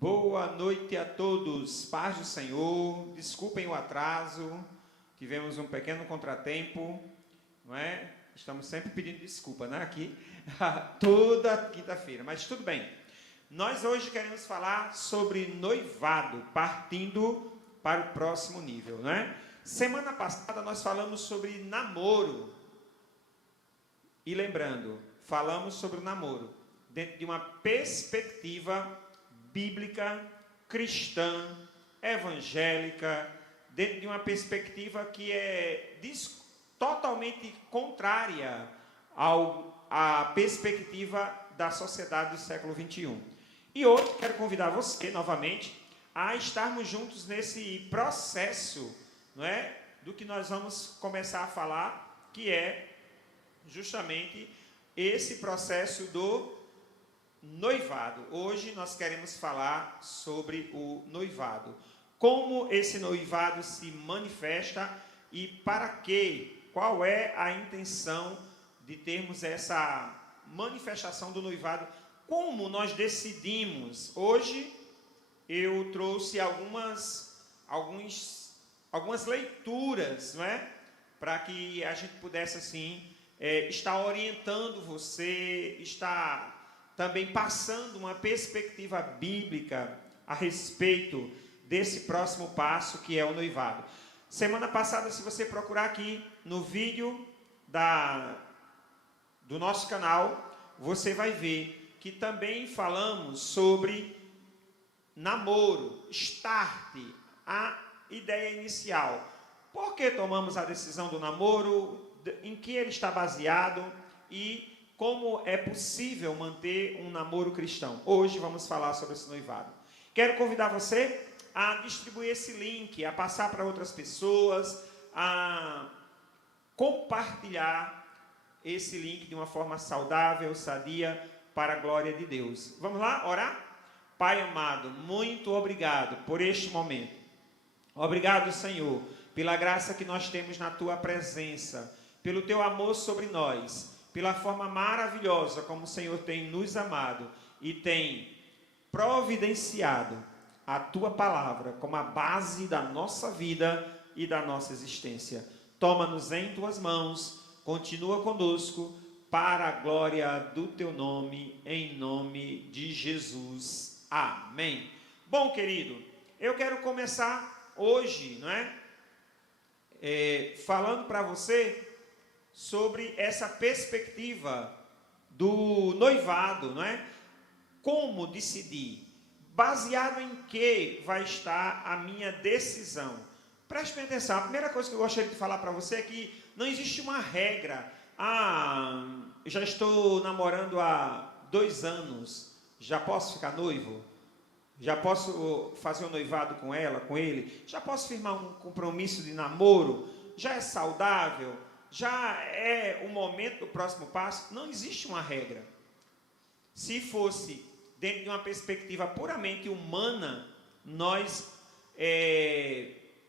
Boa noite a todos, paz do Senhor, desculpem o atraso, tivemos um pequeno contratempo, não é? Estamos sempre pedindo desculpa, né? Aqui, toda quinta-feira, mas tudo bem. Nós hoje queremos falar sobre noivado, partindo para o próximo nível, não é? Semana passada nós falamos sobre namoro, e lembrando, falamos sobre o namoro dentro de uma perspectiva bíblica, cristã, evangélica, dentro de uma perspectiva que é totalmente contrária à perspectiva da sociedade do século XXI. E hoje quero convidar você, novamente, a estarmos juntos nesse processo, não é, do que nós vamos começar a falar, que é justamente esse processo do noivado. Hoje nós queremos falar sobre o noivado. Como esse noivado se manifesta e para quê? Qual é a intenção de termos essa manifestação do noivado? Como nós decidimos? Hoje eu trouxe algumas leituras, não é? Para que a gente pudesse assim estar orientando você, estar também passando uma perspectiva bíblica a respeito desse próximo passo que é o noivado. Semana passada, se você procurar aqui no vídeo do nosso canal, você vai ver que também falamos sobre namoro, start, a ideia inicial. Por que tomamos a decisão do namoro, em que ele está baseado e como é possível manter um namoro cristão. Hoje vamos falar sobre esse noivado. Quero convidar você a distribuir esse link, a passar para outras pessoas, a compartilhar esse link de uma forma saudável, sadia, para a glória de Deus. Vamos lá, orar? Pai amado, muito obrigado por este momento. Obrigado, Senhor, pela graça que nós temos na Tua presença, pelo Teu amor sobre nós, pela forma maravilhosa como o Senhor tem nos amado e tem providenciado a Tua palavra como a base da nossa vida e da nossa existência. Toma-nos em Tuas mãos, continua conosco, para a glória do Teu nome, em nome de Jesus. Amém. Bom, querido, eu quero começar hoje, não é? Falando para você sobre essa perspectiva do noivado, não é? Como decidir? Baseado em que vai estar a minha decisão? Preste bem atenção. A primeira coisa que eu gostaria de falar para você é que não existe uma regra. Já estou namorando há 2 anos, já posso ficar noivo? Já posso fazer um noivado com ela, com ele? Já posso firmar um compromisso de namoro? Já é saudável? Já é o momento do próximo passo? Não existe uma regra. Se fosse dentro de uma perspectiva puramente humana, nós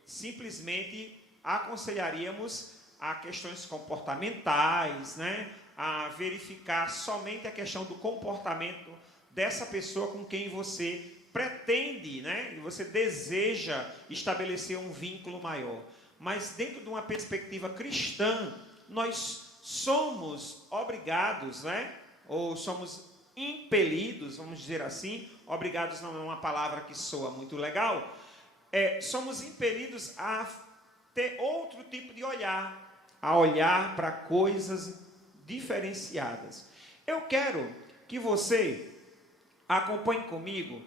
simplesmente aconselharíamos a questões comportamentais, né? A verificar somente a questão do comportamento dessa pessoa com quem você pretende, né? E você deseja estabelecer um vínculo maior. Mas dentro de uma perspectiva cristã, nós somos obrigados, né? Ou somos impelidos, vamos dizer assim, obrigados não é uma palavra que soa muito legal, somos impelidos a ter outro tipo de olhar, a olhar para coisas diferenciadas. Eu quero que você acompanhe comigo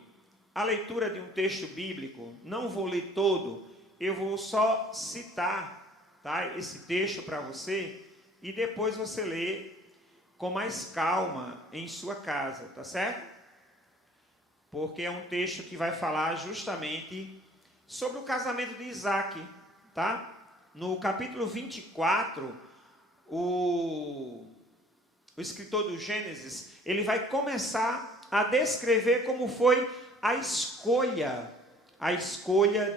a leitura de um texto bíblico, não vou ler todo, eu vou só citar, tá, esse texto para você e depois você lê com mais calma em sua casa, tá certo? Porque é um texto que vai falar justamente sobre o casamento de Isaac, tá? No capítulo 24, o escritor do Gênesis, ele vai começar a descrever como foi a escolha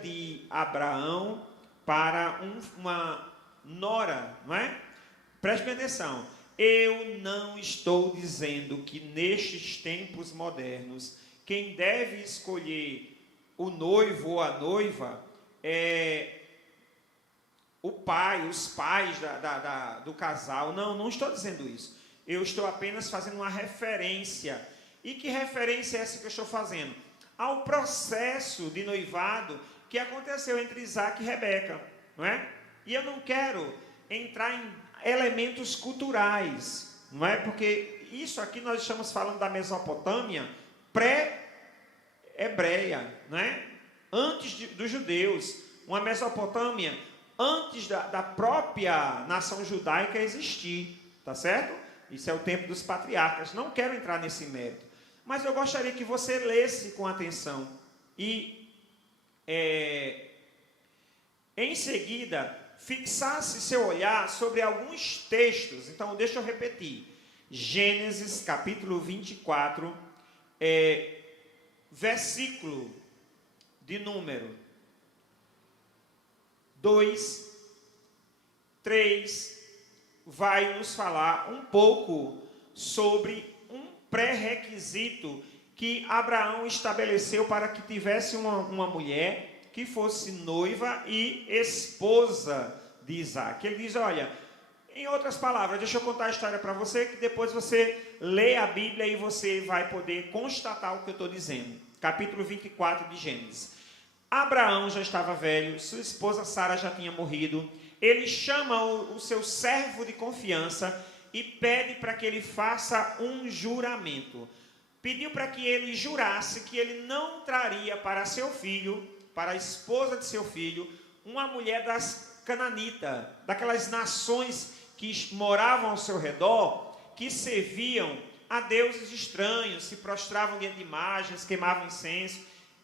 de Abraão para uma nora, não é? Preste bem atenção. Eu não estou dizendo que nestes tempos modernos quem deve escolher o noivo ou a noiva é o pai, os pais do casal. Não estou dizendo isso. Eu estou apenas fazendo uma referência. E que referência é essa que eu estou fazendo? Ao processo de noivado que aconteceu entre Isaac e Rebeca, não é? E eu não quero entrar em elementos culturais, não é? Porque isso aqui nós estamos falando da Mesopotâmia pré-hebreia, não é? Antes dos judeus, uma Mesopotâmia antes da própria nação judaica existir, tá certo? Isso é o tempo dos patriarcas. Não quero entrar nesse mérito, mas eu gostaria que você lesse com atenção e, em seguida, fixasse seu olhar sobre alguns textos. Então, deixa eu repetir. Gênesis, capítulo 24, versículo de número 2, 3, vai nos falar um pouco sobre um pré-requisito que Abraão estabeleceu para que tivesse uma mulher que fosse noiva e esposa de Isaac. Ele diz, olha, em outras palavras, deixa eu contar a história para você, que depois você lê a Bíblia e você vai poder constatar o que eu estou dizendo. Capítulo 24 de Gênesis. Abraão já estava velho, sua esposa Sara já tinha morrido. Ele chama o seu servo de confiança e pede para que ele faça um juramento. Pediu para que ele jurasse que ele não traria para seu filho, para a esposa de seu filho, uma mulher das cananitas, daquelas nações que moravam ao seu redor, que serviam a deuses estranhos, se prostravam diante de imagens, queimavam incenso.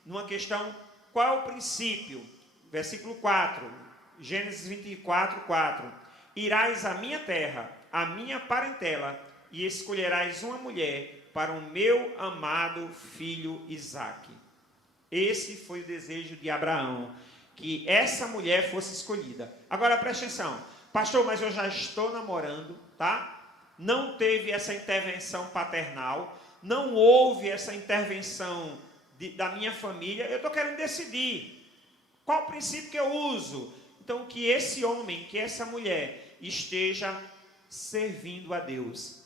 Numa questão, qual é o princípio? Versículo 4, Gênesis 24, 4. Irás à minha terra, à minha parentela, e escolherás uma mulher para o meu amado filho Isaque. Esse foi o desejo de Abraão, que essa mulher fosse escolhida. Agora preste atenção, pastor, mas eu já estou namorando, tá? Não teve essa intervenção paternal, não houve essa intervenção da minha família, eu estou querendo decidir qual o princípio que eu uso. Então, que esse homem, que essa mulher esteja servindo a Deus,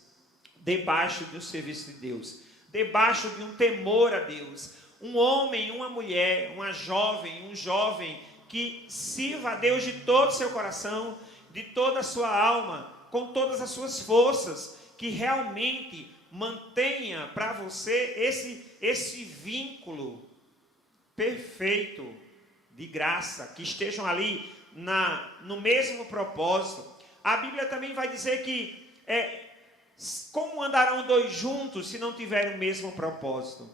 debaixo do serviço de Deus, debaixo de um temor a Deus. Um homem, uma mulher, uma jovem, um jovem que sirva a Deus de todo o seu coração, de toda a sua alma, com todas as suas forças, que realmente mantenha para você esse vínculo perfeito de graça, que estejam ali no mesmo propósito. A Bíblia também vai dizer que como andarão dois juntos se não tiverem o mesmo propósito?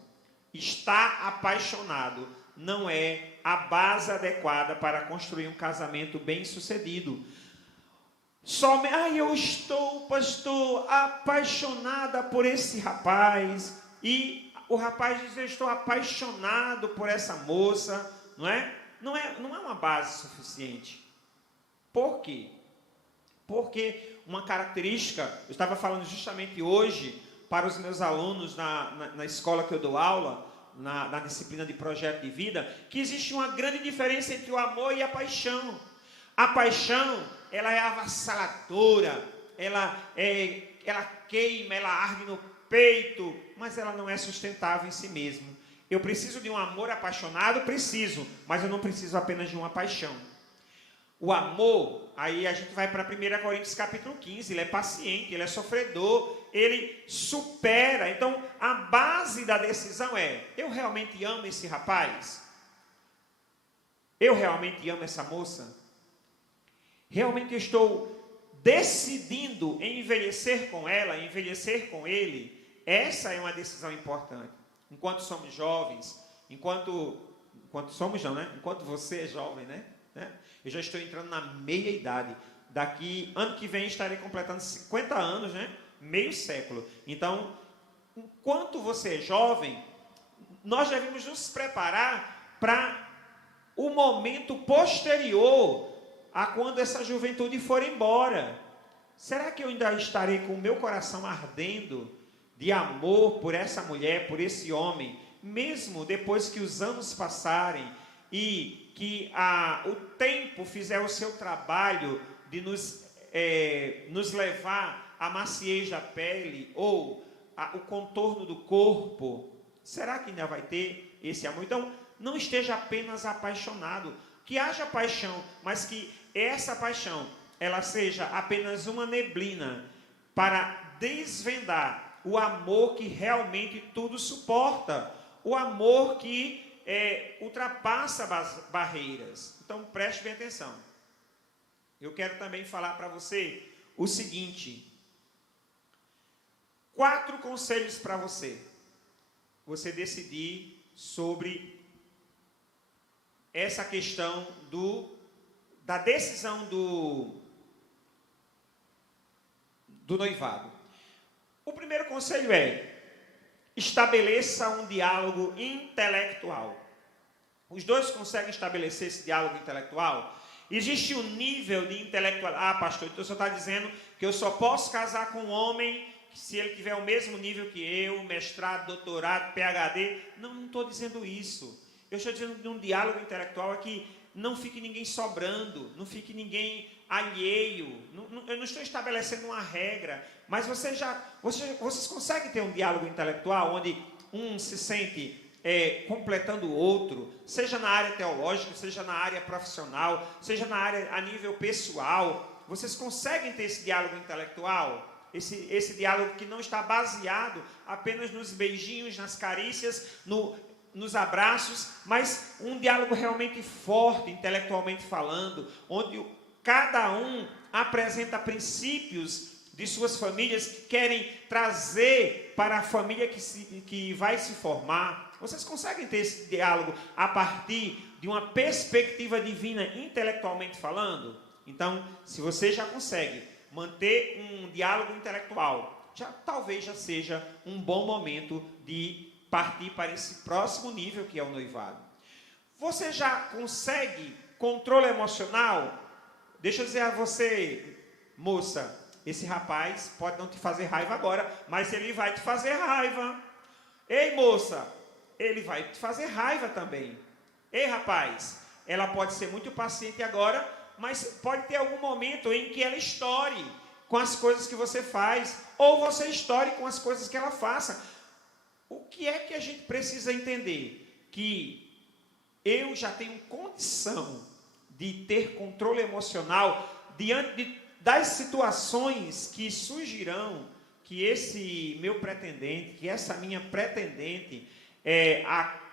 Estar apaixonado não é a base adequada para construir um casamento bem-sucedido. Eu estou, pastor, apaixonada por esse rapaz, e o rapaz diz, eu estou apaixonado por essa moça, não é? Não é uma base suficiente. Por quê? Porque uma característica, eu estava falando justamente hoje para os meus alunos na escola que eu dou aula, na disciplina de projeto de vida, que existe uma grande diferença entre o amor e a paixão. A paixão, ela é avassaladora, ela queima, ela arde no peito, mas ela não é sustentável em si mesma. Eu preciso de um amor apaixonado? Preciso, mas eu não preciso apenas de uma paixão. O amor, aí a gente vai para 1 Coríntios capítulo 15, ele é paciente, ele é sofredor, ele supera. Então, a base da decisão é, eu realmente amo esse rapaz? Eu realmente amo essa moça? Realmente eu estou decidindo em envelhecer com ela, envelhecer com ele? Essa é uma decisão importante. Enquanto somos jovens, enquanto você é jovem, né? Eu já estou entrando na meia idade. Ano que vem estarei completando 50 anos, né? Meio século. Então, enquanto você é jovem, nós devemos nos preparar para o momento posterior a quando essa juventude for embora. Será que eu ainda estarei com o meu coração ardendo de amor por essa mulher, por esse homem mesmo depois que os anos passarem e que o tempo fizer o seu trabalho de nos levar à maciez da pele ou o contorno do corpo, será que ainda vai ter esse amor? Então, não esteja apenas apaixonado, que haja paixão, mas que essa paixão, ela seja apenas uma neblina para desvendar o amor que realmente tudo suporta, o amor que ultrapassa barreiras. Então, preste bem atenção. Eu quero também falar para você o seguinte: 4 conselhos para você decidir sobre essa questão da decisão do noivado. O primeiro conselho é: estabeleça um diálogo intelectual. Os dois conseguem estabelecer esse diálogo intelectual? Existe um nível de intelectual. Ah, pastor, então o senhor está dizendo que eu só posso casar com um homem se ele tiver o mesmo nível que eu, mestrado, doutorado, PhD. Não estou dizendo isso. Eu estou dizendo de um diálogo intelectual que não fique ninguém sobrando, não fique ninguém alheio. Eu não estou estabelecendo uma regra, mas vocês conseguem ter um diálogo intelectual onde um se sente completando o outro, seja na área teológica, seja na área profissional, seja na área a nível pessoal. Vocês conseguem ter esse diálogo intelectual? Esse diálogo que não está baseado apenas nos beijinhos, nas carícias, nos abraços, mas um diálogo realmente forte, intelectualmente falando, onde cada um apresenta princípios de suas famílias que querem trazer para a família que vai se formar. Vocês conseguem ter esse diálogo a partir de uma perspectiva divina, intelectualmente falando? Então, se você já consegue manter um diálogo intelectual, talvez já seja um bom momento de partir para esse próximo nível que é o noivado. Você já consegue controle emocional? Deixa eu dizer a você, moça, esse rapaz pode não te fazer raiva agora, mas ele vai te fazer raiva. Ei, moça, ele vai te fazer raiva também. Ei, rapaz, ela pode ser muito paciente agora, mas pode ter algum momento em que ela estoure com as coisas que você faz, ou você estoure com as coisas que ela faça. O que é que a gente precisa entender? Que eu já tenho condição de ter controle emocional diante das situações que surgirão, que esse meu pretendente, que essa minha pretendente,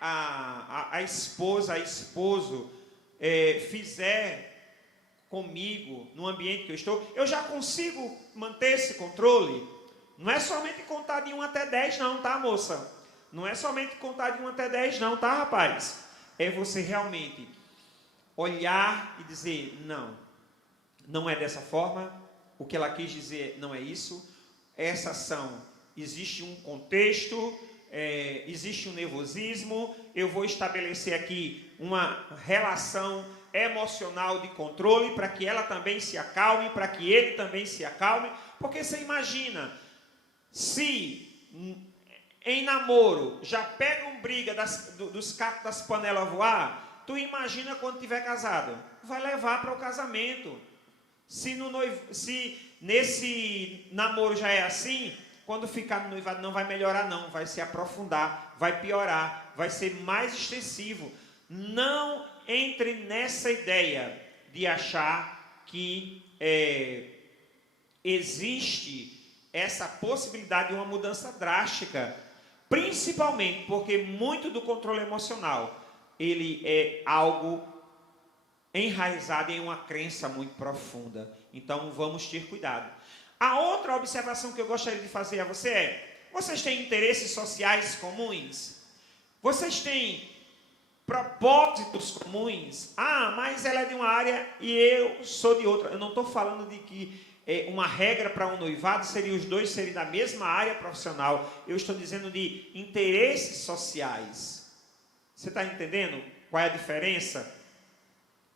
a esposa, a esposo, fizer comigo no ambiente que eu estou, eu já consigo manter esse controle? Não é somente contar de 1 até 10 não, tá, moça? Não é somente contar de 1 até 10 não, tá, rapaz? É você realmente olhar e dizer, não é dessa forma, o que ela quis dizer não é isso, essa ação, existe um contexto, existe um nervosismo, eu vou estabelecer aqui uma relação emocional de controle para que ela também se acalme, para que ele também se acalme, porque você imagina, se em namoro já pegam briga dos cacos das panelas voar, tu imagina quando tiver casado, vai levar para o casamento. Se nesse namoro já é assim, quando ficar no noivado não vai melhorar não, vai se aprofundar, vai piorar, vai ser mais extensivo. Não entre nessa ideia de achar que existe essa possibilidade de uma mudança drástica, principalmente porque muito do controle emocional, ele é algo enraizado em uma crença muito profunda. Então, vamos ter cuidado. A outra observação que eu gostaria de fazer a você é: vocês têm interesses sociais comuns? Vocês têm propósitos comuns? Ah, mas ela é de uma área e eu sou de outra. Eu não estou falando de que uma regra para um noivado seria os dois serem da mesma área profissional. Eu estou dizendo de interesses sociais. Você está entendendo qual é a diferença?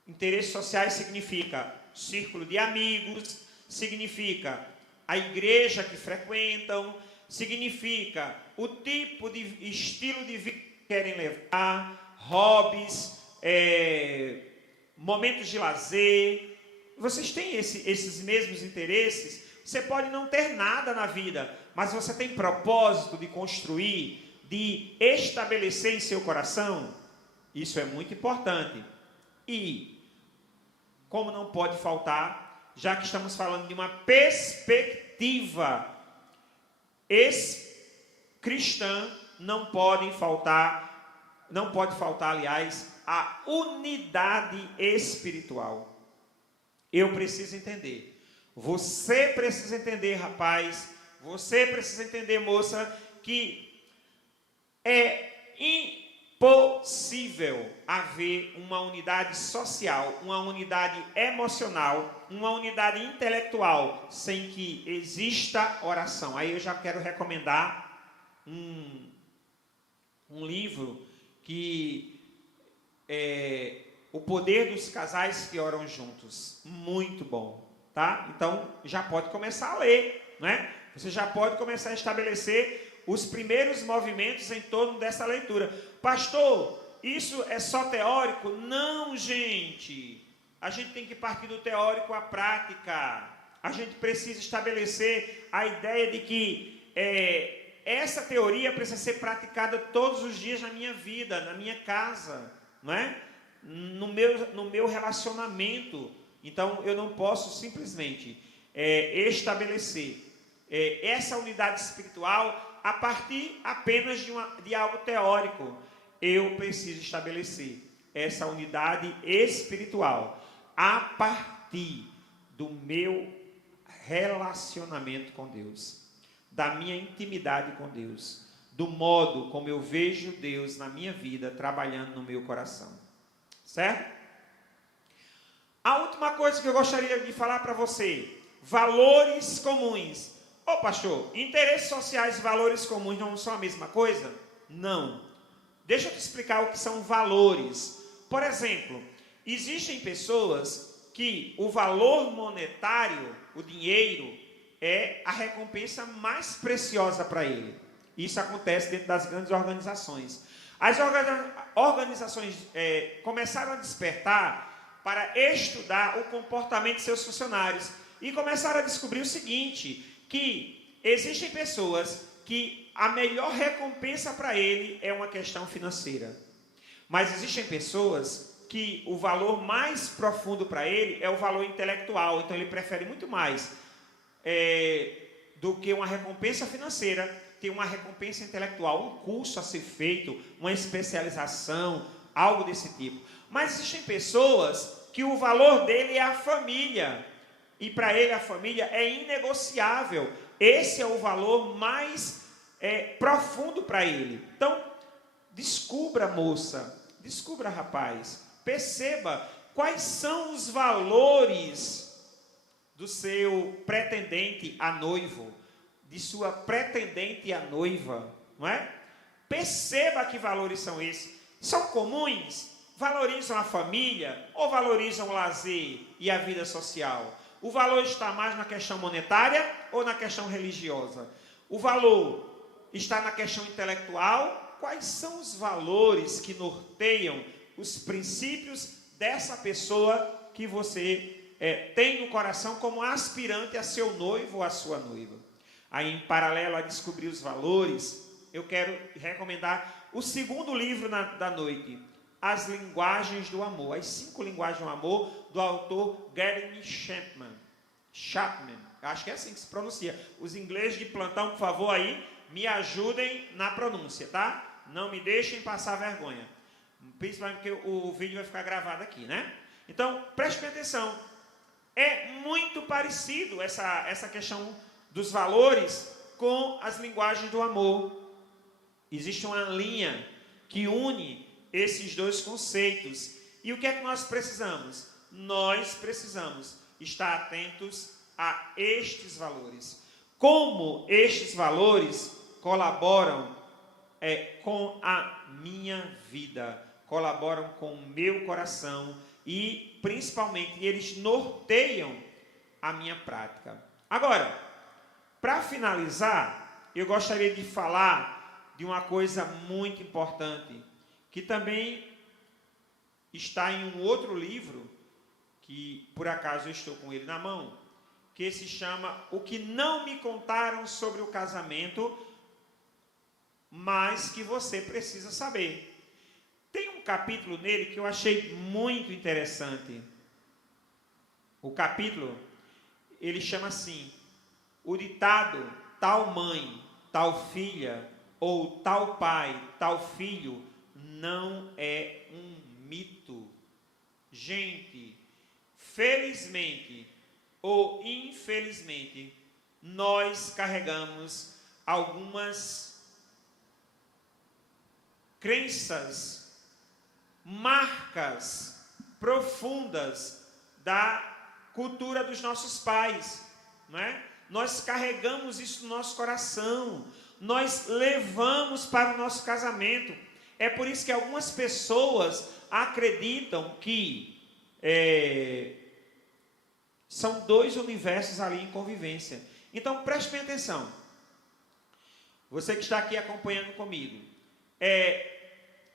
Interesses sociais significa círculo de amigos, significa a igreja que frequentam, significa o tipo de estilo de vida querem levar, hobbies, momentos de lazer. Vocês têm esses mesmos interesses? Você pode não ter nada na vida, mas você tem propósito de construir, de estabelecer em seu coração? Isso é muito importante. E, como não pode faltar, já que estamos falando de uma perspectiva cristã, não pode faltar, aliás, a unidade espiritual. Eu preciso entender. Você precisa entender, rapaz. Você precisa entender, moça, que é impossível haver uma unidade social, uma unidade emocional, uma unidade intelectual, sem que exista oração. Aí eu já quero recomendar um livro que é O Poder dos Casais que Oram Juntos. Muito bom, tá? Então, já pode começar a ler, né? Você já pode começar a estabelecer os primeiros movimentos em torno dessa leitura. Pastor, isso é só teórico? Não, gente. A gente tem que partir do teórico à prática. A gente precisa estabelecer a ideia de que essa teoria precisa ser praticada todos os dias na minha vida, na minha casa, não é? No meu relacionamento. Então, eu não posso simplesmente estabelecer essa unidade espiritual a partir apenas de algo teórico. Eu preciso estabelecer essa unidade espiritual a partir do meu relacionamento com Deus, da minha intimidade com Deus, do modo como eu vejo Deus na minha vida trabalhando no meu coração. Certo? A última coisa que eu gostaria de falar para você: valores comuns. Ô pastor, interesses sociais e valores comuns não são a mesma coisa? Não. Deixa eu te explicar o que são valores. Por exemplo, existem pessoas que o valor monetário, o dinheiro, é a recompensa mais preciosa para ele. Isso acontece dentro das grandes organizações. As organizações começaram a despertar para estudar o comportamento de seus funcionários e começaram a descobrir o seguinte, que existem pessoas que a melhor recompensa para ele é uma questão financeira. Mas existem pessoas que o valor mais profundo para ele é o valor intelectual. Então ele prefere muito mais do que uma recompensa financeira, ter uma recompensa intelectual, um curso a ser feito, uma especialização, algo desse tipo. Mas existem pessoas que o valor dele é a família. E para ele a família é inegociável. Esse é o valor mais profundo para ele. Então, descubra, moça, descubra, rapaz, perceba quais são os valores do seu pretendente a noivo, de sua pretendente a noiva, não é? Perceba que valores são esses. São comuns? Valorizam a família ou valorizam o lazer e a vida social? O valor está mais na questão monetária ou na questão religiosa? O valor está na questão intelectual? Quais são os valores que norteiam os princípios dessa pessoa que você tem no coração como aspirante a seu noivo ou a sua noiva? Aí, em paralelo a descobrir os valores, eu quero recomendar o segundo livro da noite, As Linguagens do Amor, as 5 Linguagens do Amor, do autor Gary Chapman. Acho que é assim que se pronuncia. Os ingleses de plantão, por favor, aí, me ajudem na pronúncia, tá? Não me deixem passar vergonha. Principalmente porque o vídeo vai ficar gravado aqui, né? Então, preste atenção. É muito parecido essa questão dos valores com as linguagens do amor. Existe uma linha que une esses dois conceitos. E o que é que nós precisamos? Nós precisamos estar atentos a estes valores. Como estes valores colaboram com a minha vida, colaboram com o meu coração e, principalmente, eles norteiam a minha prática. Agora, para finalizar, eu gostaria de falar de uma coisa muito importante, que também está em um outro livro, que por acaso eu estou com ele na mão, que se chama O que não me contaram sobre o casamento, mas que você precisa saber. Tem um capítulo nele que eu achei muito interessante. O capítulo, ele chama assim: o ditado tal mãe, tal filha, ou tal pai, tal filho, não é um mito. Gente, felizmente ou infelizmente, nós carregamos algumas crenças, marcas profundas da cultura dos nossos pais, não é? Nós carregamos isso no nosso coração, nós levamos para o nosso casamento. É por isso que algumas pessoas acreditam que são dois universos ali em convivência. Então, preste bem atenção. Você que está aqui acompanhando comigo.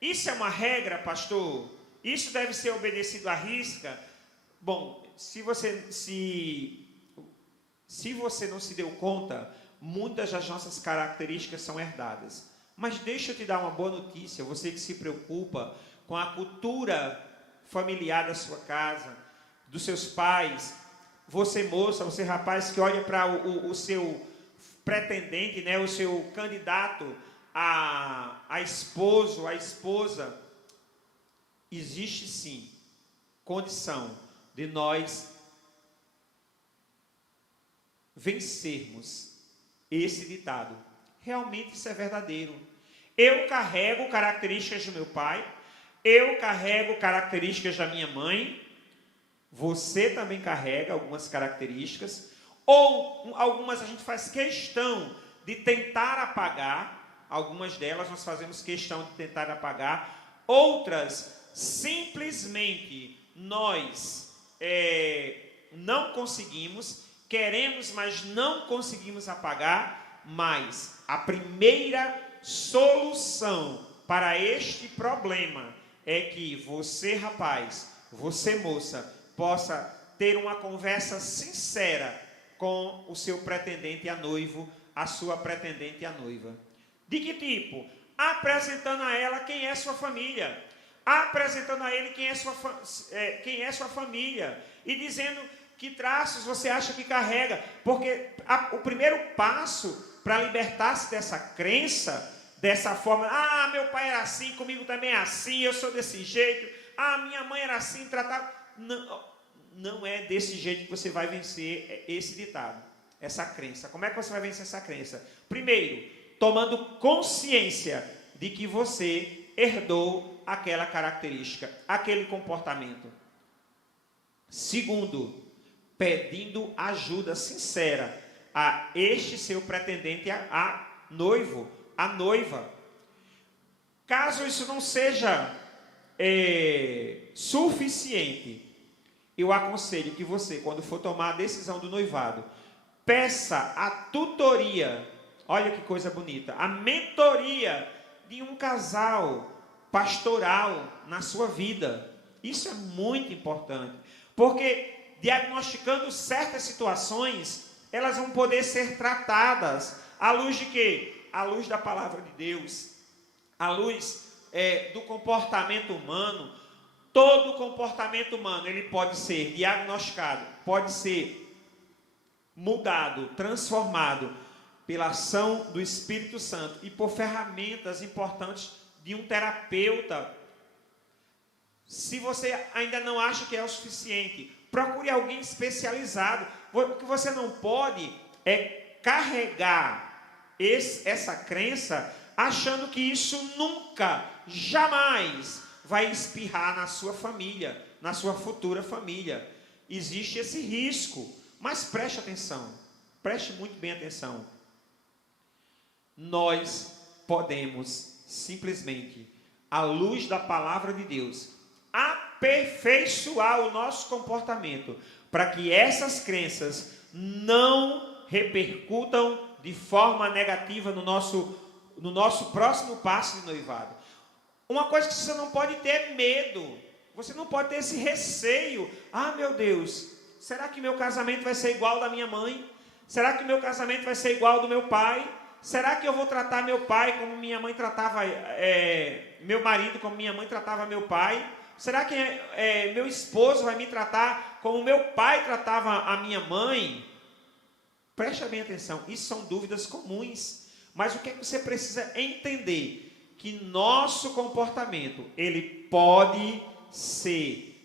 Isso é uma regra, pastor? Isso deve ser obedecido à risca? Bom, se você não se deu conta, muitas das nossas características são herdadas. Mas deixa eu te dar uma boa notícia, você que se preocupa com a cultura familiar da sua casa, dos seus pais, você moça, você rapaz que olha para o seu pretendente, né, o seu candidato a esposo, a esposa, existe sim condição de nós vencermos esse ditado. Realmente isso é verdadeiro. Eu carrego características do meu pai, eu carrego características da minha mãe, você também carrega algumas características, ou algumas a gente faz questão de tentar apagar, algumas delas nós fazemos questão de tentar apagar, outras simplesmente nós não conseguimos, queremos, mas não conseguimos apagar. Mas a primeira solução para este problema é que você, rapaz, você, moça, possa ter uma conversa sincera com o seu pretendente a noivo, a sua pretendente a noiva. De que tipo? Apresentando a ela quem é sua família, apresentando a ele quem é sua família, e dizendo que traços você acha que carrega, porque o primeiro passo para libertar-se dessa crença, dessa forma, meu pai era assim, comigo também é assim, eu sou desse jeito, minha mãe era assim, tratava... Não é desse jeito que você vai vencer esse ditado, essa crença. Como é que você vai vencer essa crença? Primeiro, tomando consciência de que você herdou aquela característica, aquele comportamento. Segundo, pedindo ajuda sincera a este seu pretendente a noivo, a noiva. Caso isso não seja suficiente, eu aconselho que você, quando for tomar a decisão do noivado, peça a tutoria, olha que coisa bonita, a mentoria de um casal pastoral na sua vida. Isso é muito importante, porque diagnosticando certas situações, elas vão poder ser tratadas à luz de quê? À luz da palavra de Deus, à luz do comportamento humano. Todo comportamento humano, ele pode ser diagnosticado, pode ser mudado, transformado pela ação do Espírito Santo e por ferramentas importantes de um terapeuta. Se você ainda não acha que é o suficiente, procure alguém especializado. O que você não pode é carregar essa crença achando que isso nunca, jamais vai espirrar na sua família, na sua futura família. Existe esse risco, mas preste atenção, preste muito bem atenção. Nós podemos simplesmente, à luz da palavra de Deus, aperfeiçoar o nosso comportamento para que essas crenças não repercutam de forma negativa no nosso no nosso próximo passo de noivado. Uma coisa que você não pode ter é medo. Você não pode ter esse receio. Ah, meu Deus, será que meu casamento vai ser igual ao da minha mãe? Será que meu casamento vai ser igual ao do meu pai? Será que eu vou tratar meu pai como minha mãe tratava, meu marido como minha mãe tratava meu pai? Será que meu esposo vai me tratar como meu pai tratava a minha mãe? Preste bem atenção, isso são dúvidas comuns. Mas o que é que você precisa entender? Que nosso comportamento, ele pode ser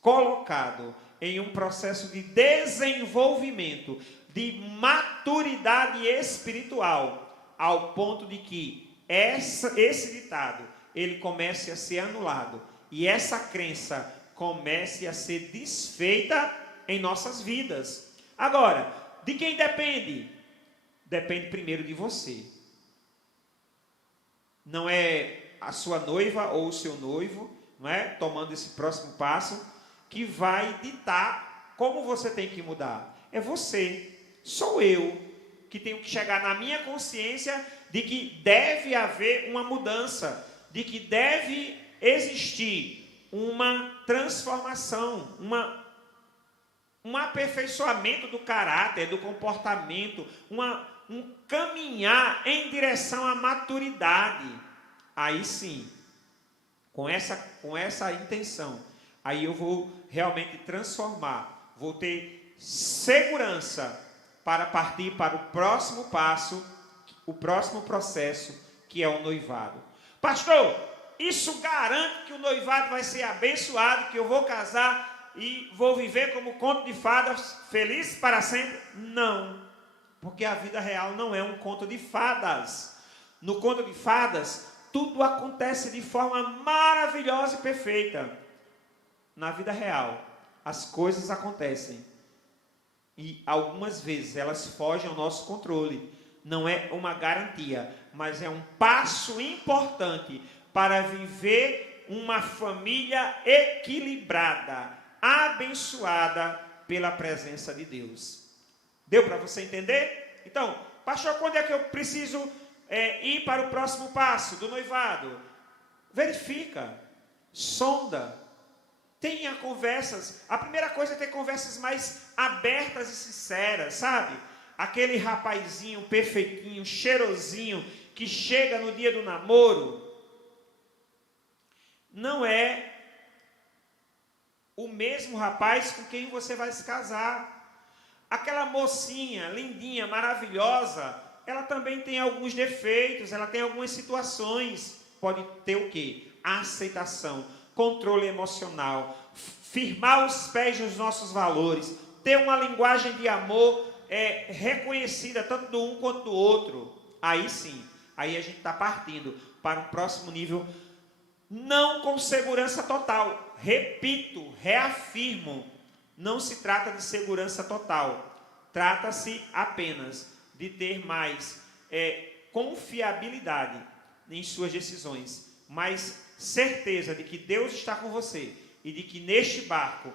colocado em um processo de desenvolvimento, de maturidade espiritual, ao ponto de que esse ditado, ele comece a ser anulado, e essa crença comece a ser desfeita em nossas vidas. Agora, de quem depende? Depende primeiro de você. Não é a sua noiva ou o seu noivo, não é? Tomando esse próximo passo, que vai ditar como você tem que mudar. É você. Sou eu que tenho que chegar na minha consciência de que deve haver uma mudança, de que deve existir uma transformação, um aperfeiçoamento do caráter, do comportamento, um caminhar em direção à maturidade. Aí sim, com essa intenção, aí eu vou realmente transformar, vou ter segurança para partir para o próximo passo, o próximo processo, que é o noivado. Pastor, isso garante que o noivado vai ser abençoado, que eu vou casar e vou viver como conto de fadas, feliz para sempre? Não, porque a vida real não é um conto de fadas. No conto de fadas, tudo acontece de forma maravilhosa e perfeita. Na vida real, as coisas acontecem e algumas vezes elas fogem ao nosso controle. Não é uma garantia, mas é um passo importante para viver uma família equilibrada, abençoada pela presença de Deus. Deu para você entender? Então, pastor, quando é que eu preciso ir para o próximo passo do noivado? Verifica, sonda, tenha conversas. A primeira coisa é ter conversas mais abertas e sinceras, sabe? Aquele rapazinho perfeitinho, cheirosinho, que chega no dia do namoro, não é o mesmo rapaz com quem você vai se casar. Aquela mocinha lindinha, maravilhosa, ela também tem alguns defeitos, ela tem algumas situações. Pode ter o quê? Aceitação, controle emocional, firmar os pés nos nossos valores, ter uma linguagem de amor reconhecida tanto do um quanto do outro. Aí sim, aí a gente está partindo para um próximo nível, não com segurança total. Repito, reafirmo, não se trata de segurança total, trata-se apenas de ter mais confiabilidade em suas decisões, mais certeza de que Deus está com você e de que neste barco,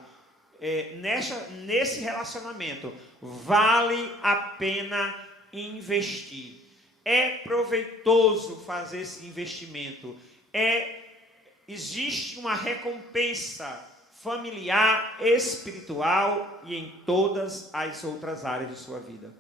nesse relacionamento, vale a pena investir. É proveitoso fazer esse investimento. Existe uma recompensa familiar, espiritual e em todas as outras áreas de sua vida.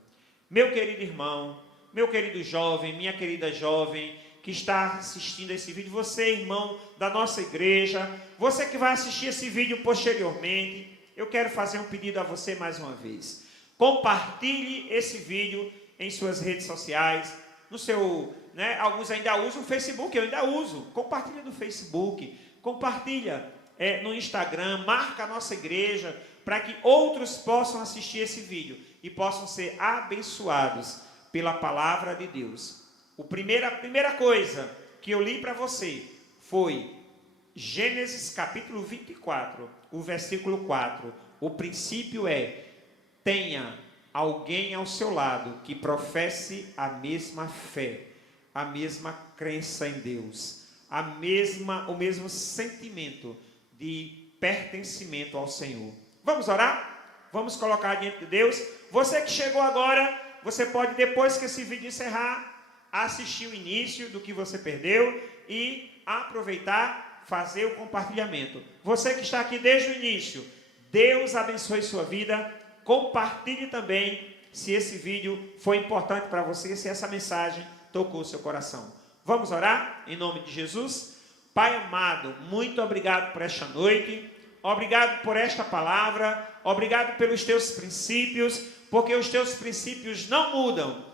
Meu querido irmão, meu querido jovem, minha querida jovem, que está assistindo esse vídeo, você, irmão da nossa igreja, você que vai assistir esse vídeo posteriormente, eu quero fazer um pedido a você mais uma vez. Compartilhe esse vídeo em suas redes sociais, no seu, alguns ainda usam o Facebook, eu ainda uso. Compartilha no Facebook, compartilha no Instagram, marca a nossa igreja, para que outros possam assistir esse vídeo e possam ser abençoados pela palavra de Deus. A primeira coisa que eu li para você foi Gênesis capítulo 24, o versículo 4. O princípio é: tenha alguém ao seu lado que professe a mesma fé, a mesma crença em Deus, o mesmo sentimento de pertencimento ao Senhor. Vamos orar? Vamos colocar diante de Deus. Você que chegou agora, você pode, depois que esse vídeo encerrar, assistir o início do que você perdeu e aproveitar, fazer o compartilhamento. Você que está aqui desde o início, Deus abençoe sua vida. Compartilhe também se esse vídeo foi importante para você, se essa mensagem tocou o seu coração. Vamos orar em nome de Jesus? Pai amado, muito obrigado por esta noite, obrigado por esta palavra, obrigado pelos teus princípios, porque os teus princípios não mudam.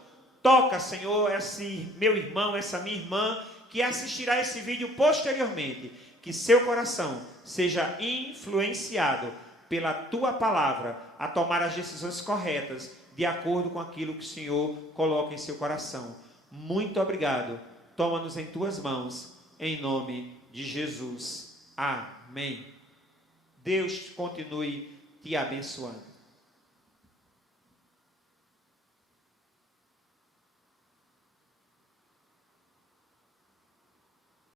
Toca, Senhor, esse meu irmão, essa minha irmã, que assistirá esse vídeo posteriormente, que seu coração seja influenciado pela tua palavra a tomar as decisões corretas, de acordo com aquilo que o Senhor coloca em seu coração. Muito obrigado. Toma-nos em tuas mãos, em nome de Jesus. Amém. Deus continue te abençoando.